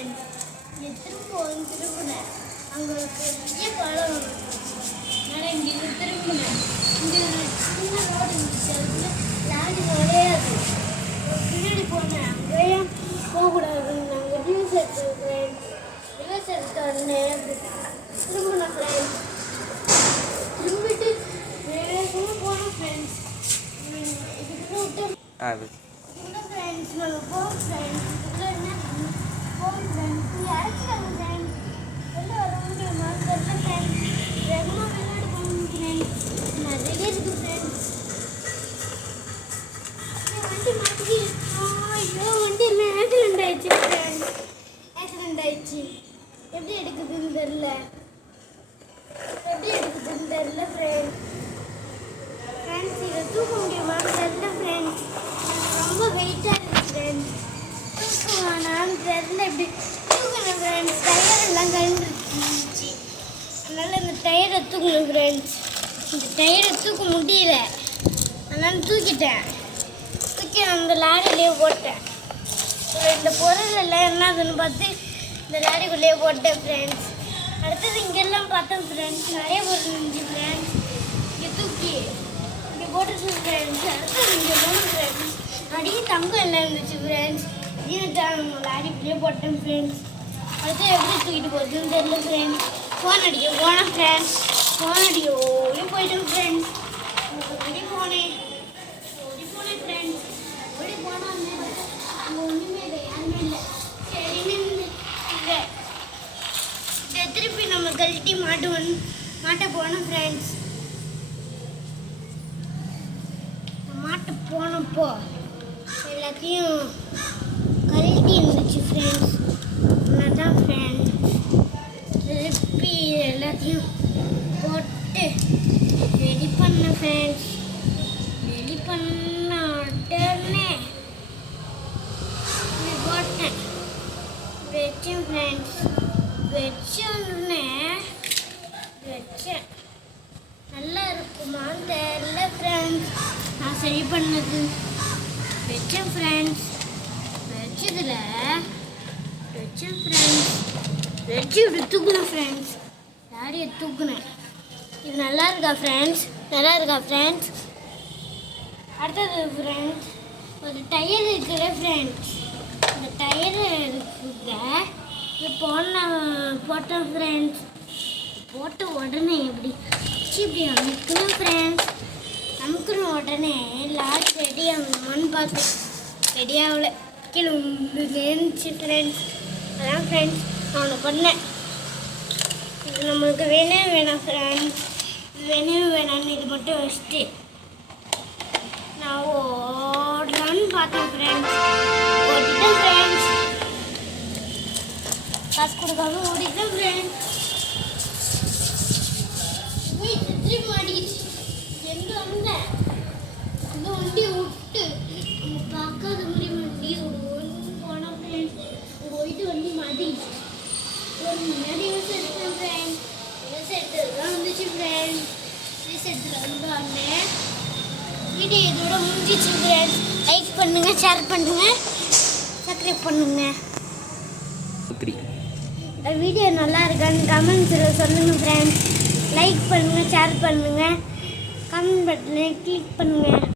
Friends. திரும்பினேன். அங்கே ஒரு பெரிய பழம் அதனால் இங்கே திரும்பினேன். இங்கே ஒரு சின்ன ரோடு இருந்துச்சு. அதுக்குள்ள லாரி நுழையாது. பின்னாடி போனேன். அங்கேயும் போகக்கூடாதுன்னு நாங்கள் ரிவர்ஸ் எடுத்தோம் ஃப்ரெண்ட்ஸ். ரிவர்ஸ் எடுத்த உடனே திரும்பினேன் ஃப்ரெண்ட்ஸ். திரும்பிட்டு வேகமாக போனோம் ஃப்ரெண்ட்ஸ். இதுக்குள்ள ஃப்ரெண்ட்ஸ் நாங்கள் போவோம் ஃப்ரெண்ட்ஸ். இதுக்குள்ள என்ன போவோம் ஃப்ரெண்ட்ஸ். இறக்கிட்டாங்க ஃப்ரெண்ட்ஸ். வெளில வர முடியுமான்னு தெரியல ஃப்ரெண்ட்ஸ். வேகமாக விளையாட போகணும் ஃப்ரெண்ட்ஸ். நிறைய இருக்குது ஃப்ரெண்ட்ஸ். வண்டி மாட்டி ஐயோ வண்டி எல்லாம் ஆக்சிடென்ட் ஆயிடுச்சு ஃப்ரெண்ட்ஸ். ஆக்சிடென்ட் ஆயிடுச்சு. எப்படி எடுக்குதுன்னு தெரில. ஃப்ரெண்ட்ஸ் இதை தூக்க முடியுமான்னு தெரியல ஃப்ரெண்ட்ஸ். ரொம்ப வெயிட்டாக இருக்குது ஃப்ரெண்ட்ஸ். தூக்குவானான்னு தெரியல. இப்படி தூக்கணும் ஃப்ரெண்ட்ஸ். டயர் எல்லாம் கழுந்துருச்சு. அதனால் இந்த டயரை தூக்கணும் ஃப்ரெண்ட்ஸ். இந்த டயரை தூக்க முடியல. அதனால் தூக்கிட்டேன். தூக்கி அந்த லாரிலேயே போட்டேன். இந்த பொருள் எல்லாம் என்னதுன்னு பார்த்து இந்த லாரிக்குள்ளேயே போட்டேன் ஃப்ரெண்ட்ஸ். அடுத்தது இங்கெல்லாம் பார்த்தோம் ஃப்ரெண்ட்ஸ். நிறைய பொருள் இருந்துச்சு ஃப்ரெண்ட்ஸ். இங்கே தூக்கி இங்கே போட்டுருச்சு ஃப்ரெண்ட்ஸ். அடுத்தது இங்கே போகணும் ஃப்ரெண்ட்ஸ். அடியே தங்கம் எல்லாம் இருந்துச்சு ஃப்ரெண்ட்ஸ். லாரிக்குள்ளேயே போட்டேன் ஃப்ரெண்ட்ஸ். அடுத்து எப்படி தூக்கிட்டு போகுதுன்னு தெரியல ஃப்ரெண்ட்ஸ். ஃபோன் அடிக்க போனேன் ஃப்ரெண்ட்ஸ். ஃபோன் அடிக்க ஓடி போயிட்டேன் ஃப்ரெண்ட்ஸ். ஓடி போனேன் ஃப்ரெண்ட்ஸ். ஓடி போனால் அங்கே ஒன்றுமே இல்லை. யாருமே இல்லை. சரின்னு இல்லை. இதை திருப்பி நம்ம கழட்டி மாட்ட போனோம் ஃப்ரெண்ட்ஸ். மாட்ட போனப்போ எல்லாத்தையும் கழட்டி இருந்துச்சு ஃப்ரெண்ட்ஸ். அதான் ஃப்ரெண்ட்ஸ் திருப்பி எல்லாத்தையும் போட்டு ரெடி பண்ண ஃப்ரெண்ட்ஸ். ரெடி பண்ண உடனே போட்டேன். வச்சேன் ஃப்ரெண்ட்ஸ். வச்சேன். நல்லா இருக்குமான்னு தெரியல ஃப்ரெண்ட்ஸ். நான் சரி பண்ணது வச்சேன் ஃப்ரெண்ட்ஸ். வச்சேன் ஃப்ரெண்ட்ஸ். வச்சு இப்படி தூக்குனேன் ஃப்ரெண்ட்ஸ். லாரியை தூக்குனேன். இது நல்லா இருக்கா ஃப்ரெண்ட்ஸ்? அடுத்தது ஃப்ரெண்ட்ஸ் ஒரு டயர் இருக்குல்ல ஃப்ரெண்ட்ஸ். அந்த டயரு இருக்குங்க. இது போட்டேன் ஃப்ரெண்ட்ஸ். போட்ட உடனே இப்படி இப்படி அமுக்கணும் ஃப்ரெண்ட்ஸ். அமுக்கின உடனே லாரி ரெடி ஆகணுமான்னு பார்த்தேன். ரெடி ஆகல. கீழே இருந்துச்சு ஃப்ரெண்ட்ஸ். அதான் ஃப்ரெண்ட்ஸ் நான் ஒன்று பண்ணேன். இது நம்மளுக்கு வேணாம் ஃப்ரெண்ட்ஸ். வேணான்னு இது மட்டும் வச்சுட்டு நான் ஓடலான்னு பார்த்தேன் ஃப்ரெண்ட்ஸ். ஓடிட்டேன் ஃப்ரெண்ட்ஸ். காசு கொடுக்காம ஓடிட்டேன் ஃப்ரெண்ட்ஸ். திருப்பி மாட்டிக்கிச்சு. எங்கே வந்தேன் இந்த வண்டியை விட்டு நம்ம பார்க்காத மாதிரி வண்டியை ஒன்று போனோம் ஃப்ரெண்ட்ஸ். அங்கே போயிட்டு வண்டி மாட்டிக்கிச்சு. ஒரு முன்னாடி யூஸ் எடுத்தேன் ஃப்ரெண்ட்ஸ். யூஸ் எடுத்ததுதான் வந்துச்சு ஃப்ரெண்ட்ஸ். யூஸ் எடுத்துகிட்டு வந்தோடனே வீடியோ இதோட முடிஞ்சிச்சு ஃப்ரெண்ட்ஸ். லைக் பண்ணுங்கள், ஷேர் பண்ணுங்கள், சப்ஸ்கிரைப் பண்ணுங்கள். வீடியோ நல்லா இருக்கான்னு கமெண்ட்ஸில் சொல்லுங்கள் ஃப்ரெண்ட்ஸ். லைக் பண்ணுங்கள், ஷேர் பண்ணுங்கள், கமெண்ட் பட்டனை கிளிக் பண்ணுங்கள்.